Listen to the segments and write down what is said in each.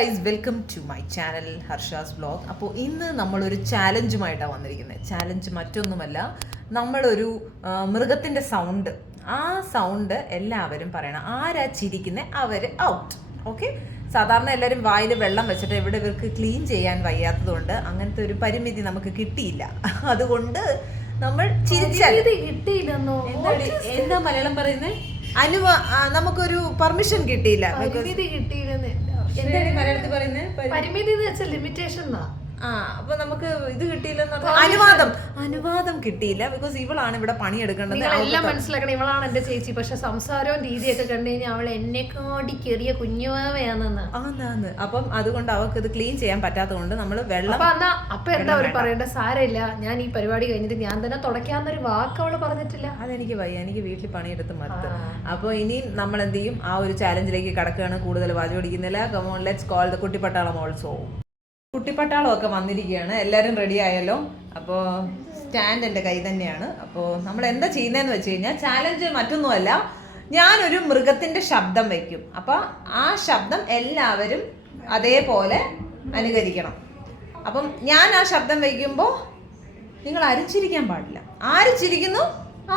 Guys, welcome to my channel Harsha's vlog. അപ്പോൾ ഇന്ന് നമ്മളൊരു ചാലഞ്ചുമായിട്ടാണ് വന്നിരിക്കുന്നത്. ചാലഞ്ച് മറ്റൊന്നുമല്ല, നമ്മളൊരു മൃഗത്തിൻ്റെ സൗണ്ട്, ആ സൗണ്ട് എല്ലാവരും പറയണം. ആരാ ചിരിക്കുന്നത് അവർ ഔട്ട്. ഓക്കെ, സാധാരണ എല്ലാവരും വായിൽ വെള്ളം വെച്ചിട്ട് ഇവിടെ ഇവർക്ക് ക്ലീൻ ചെയ്യാൻ വയ്യാത്തതുകൊണ്ട് അങ്ങനത്തെ ഒരു പരിമിതി നമുക്ക് കിട്ടിയില്ല. അതുകൊണ്ട് നമ്മൾ കിട്ടിയില്ലെന്നോ? എന്താ മലയാളം പറയുന്നത്? നമുക്കൊരു പെർമിഷൻ കിട്ടിയില്ല. എന്താണ് മലയാളത്തിൽ പറയുന്നത്? പരിമിതി എന്ന് വെച്ചാൽ ലിമിറ്റേഷൻ. അപ്പൊ നമുക്ക് ഇത് കിട്ടിയില്ലെന്ന് അനുവാദം കിട്ടിയില്ല. ബിക്കോസ് ഇവളാണ് ഇവിടെ പണിയെടുക്കേണ്ടത്. എല്ലാം മനസ്സിലാക്കണം, ഇവളാണ് എന്റെ ചേച്ചി. പക്ഷെ സംസാരവും രീതിയൊക്കെ കണ്ടു കഴിഞ്ഞാൽ അവൾ എന്നെക്കാടി ചെറിയ കുഞ്ഞുവാവയാണെന്ന്. അപ്പം അതുകൊണ്ട് അവർക്ക് ഇത് ക്ലീൻ ചെയ്യാൻ പറ്റാത്തത് കൊണ്ട് നമ്മള് വെള്ളം. അപ്പൊ എന്താ അവര് പറയേണ്ട? സാരമില്ല, ഞാൻ ഈ പരിപാടി കഴിഞ്ഞിട്ട് ഞാൻ തന്നെ തുടക്കാന്നൊരു വാക്ക് അവള് പറഞ്ഞിട്ടില്ല. അതെനിക്ക് വയ്യ, എനിക്ക് വീട്ടിൽ പണിയെടുത്ത് മടുത്ത്. അപ്പൊ ഇനി നമ്മൾ എന്ത് ചെയ്യും? ആ ഒരു ചാലഞ്ചിലേക്ക് കടക്കുകയാണ്. കൂടുതൽ വാചോടിക്കുന്നില്ല. കമോൺ, ലെറ്റ്സ് കോൾ ദ കുട്ടിപ്പട്ടാളം ഓൾസോ. കുട്ടിപ്പട്ടാളമൊക്കെ വന്നിരിക്കുകയാണ്. എല്ലാവരും റെഡി ആയല്ലോ? അപ്പോൾ സ്റ്റാൻഡ് എൻ്റെ കൈ തന്നെയാണ്. അപ്പോൾ നമ്മൾ എന്താ ചെയ്യുന്നതെന്ന് വെച്ച് കഴിഞ്ഞാൽ, ചാലഞ്ച് മറ്റൊന്നുമല്ല, ഞാനൊരു മൃഗത്തിൻ്റെ ശബ്ദം വയ്ക്കും. അപ്പോൾ ആ ശബ്ദം എല്ലാവരും അതേപോലെ അനുകരിക്കണം. അപ്പം ഞാൻ ആ ശബ്ദം വയ്ക്കുമ്പോൾ നിങ്ങൾ ആരും ചിരിക്കാൻ പാടില്ല. ആര് ചിരിക്കുന്നു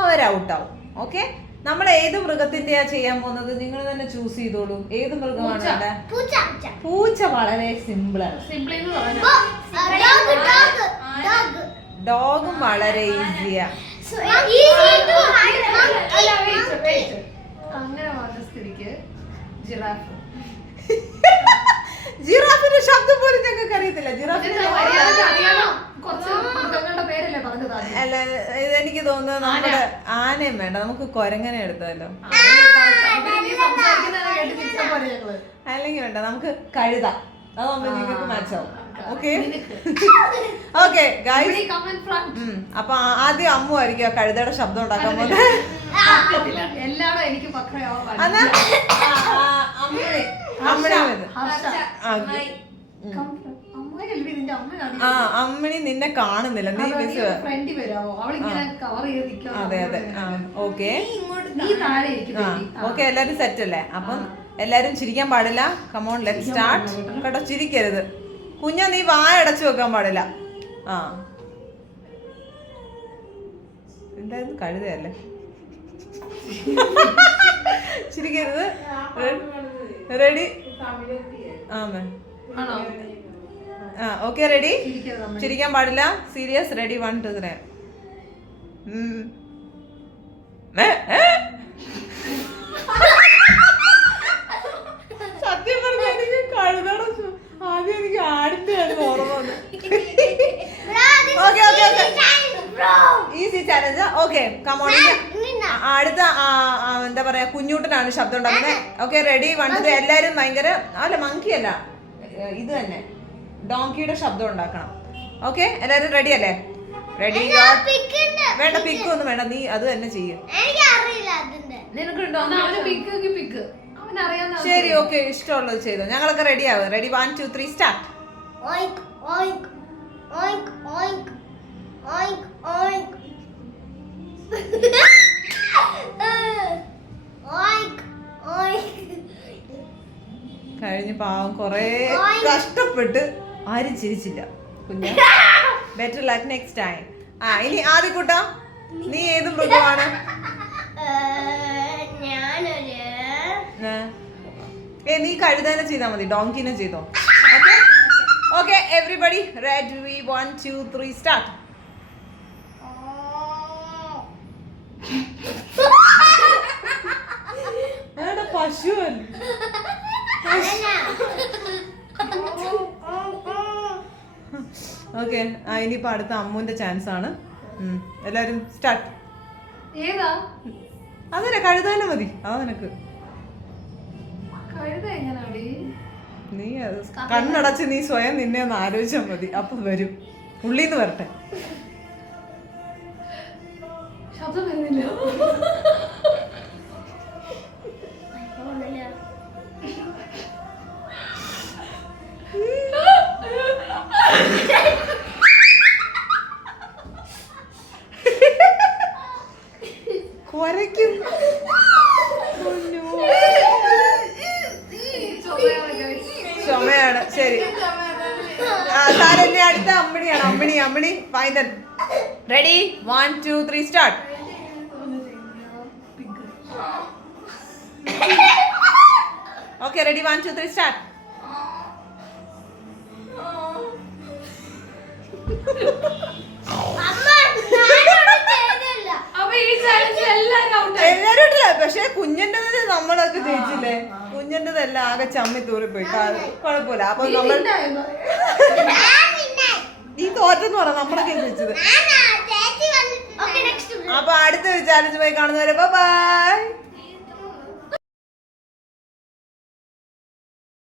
അവർ ഔട്ടാവും. ഓക്കെ, നമ്മൾ ഏത് മൃഗത്തിന്റെയാ ചെയ്യാൻ പോകുന്നത്? നിങ്ങൾ തന്നെ ചൂസ് ചെയ്തോളൂ. ഏത് മൃഗമാണ്? പൂച്ച വളരെ സിമ്പിളാണ്. ഡോഗും വളരെ ഈസിയാ. ജിറാഫിന്റെ ശബ്ദം പോലും ഞങ്ങൾക്ക് അറിയത്തില്ല. അല്ല, എനിക്ക് തോന്നുന്നത് നമ്മുടെ ആനയും വേണ്ട, നമുക്ക് കൊരങ്ങനെ എടുത്താലോ. അല്ലെങ്കിൽ വേണ്ട, നമുക്ക് കഴുത. അതാവുമ്പോ നിങ്ങൾക്ക് മാച്ചാവും. Okay okay guys. അപ്പൊ ആദ്യം അമ്മു ആയിരിക്കും ആ കഴുതയുടെ ശബ്ദം ഉണ്ടാക്കാൻ പോകുന്നത്. അമ്മണി നിന്നെ കാണുന്നില്ല. നീ മിസ്. അതെ അതെ, ഓക്കെ ഓക്കെ, എല്ലാരും സെറ്റ് അല്ലേ? അപ്പം എല്ലാരും ചിരിക്കാൻ പാടില്ല. Come on, let's start. കേട്ടോ, ചിരിക്കരുത്. കുഞ്ഞാ, നീ വായ അടച്ചു വെക്കാൻ പാടില്ല. എന്തായാലും കഴുതയല്ലേ? ചിരിക്കരുത്. റെഡി? Okay, ready? ചിരിക്കാൻ പാടില്ല. സീരിയസ്. റെഡി? 1 2 3. സത്യം പറഞ്ഞ എനിക്ക് കഴുതട ആദ്യം എനിക്ക് ആടിന്റെ ഓർമ്മ വന്നു. Easy challenge. Okay, come on. അടുത്ത എന്താ പറയാ, കുഞ്ഞൂട്ടനാണ് ശബ്ദം ഉണ്ടാക്കുന്നത്. Okay, ready? 1 2 3. എല്ലാരും ഭയങ്കര അല്ല, മങ്കി അല്ല, ഇത് തന്നെ ഡോങ്കിയുടെ ശബ്ദം ഉണ്ടാക്കണം. ഓക്കെ, എല്ലാരും റെഡി അല്ലേ? റെഡി? വേണ്ട, പിക്ക് ഒന്നും വേണ്ട, നീ അത് തന്നെ ചെയ്യും. ശരി, ഓക്കെ, ഇഷ്ടമുള്ളത് ചെയ്തോ. ഞങ്ങളൊക്കെ റെഡി ആവും. റെഡി? 1 2 3 സ്റ്റാർട്ട്. കഴിഞ്ഞ പാവം കൊറേ കഷ്ടപ്പെട്ട് ആരും ചിരിച്ചില്ല. കുഞ്ഞ, ബെറ്റർ ലക്ക് നെക്സ്റ്റ് ടൈം. ഇനി ആദ്യക്കൂട്ടാ, നീ ഏത് മൃഗമാണ്? നീ കഴുതനെ ചെയ്താൽ മതി, ഡോങ്കിനെ ചെയ്തോ. Okay okay, everybody ready? 1 2 3 start. പശു. ഓക്കെ, ഇനിയിപ്പോ അടുത്ത അമ്മുവിന്റെ ചാൻസ് ആണ്. എല്ലാരും സ്റ്റാർട്ട്. അതന്നെ, കഴുതാനും മതി. അതാ നിനക്ക്. നീ കണ്ണടച്ച് നീ സ്വയം നിന്നെ ഒന്ന് ആലോചിച്ചാൽ മതി. അപ്പൊ വരും, ഉള്ളിന്ന് വരട്ടെ. ശബ്ദം വരുന്നില്ല. കുരയ്ക്കും. ചുമയാണ്. ശരി സാരല്ലേ, അടുത്ത അമ്മിണിയാണ്. Ammini final. Ready 1 2 3 start. Okay ready 1 2 3 start. എല്ലാരും ഇട്ടില്ല, പക്ഷെ കുഞ്ഞിൻ്റെത് നമ്മളൊക്കെ ജയിച്ചില്ലേ? കുഞ്ഞിൻ്റെതെല്ലാം ആകെ ചമ്മി തൂറിപ്പോയി. കുഴപ്പമില്ല. അപ്പൊ നമ്മൾ ഈ തോറ്റെന്ന് പറഞ്ഞ നമ്മളൊക്കെ ജയിച്ചത്. അപ്പൊ അടുത്ത ചാലഞ്ച് പോയി കാണുന്നവരെ ബൈ.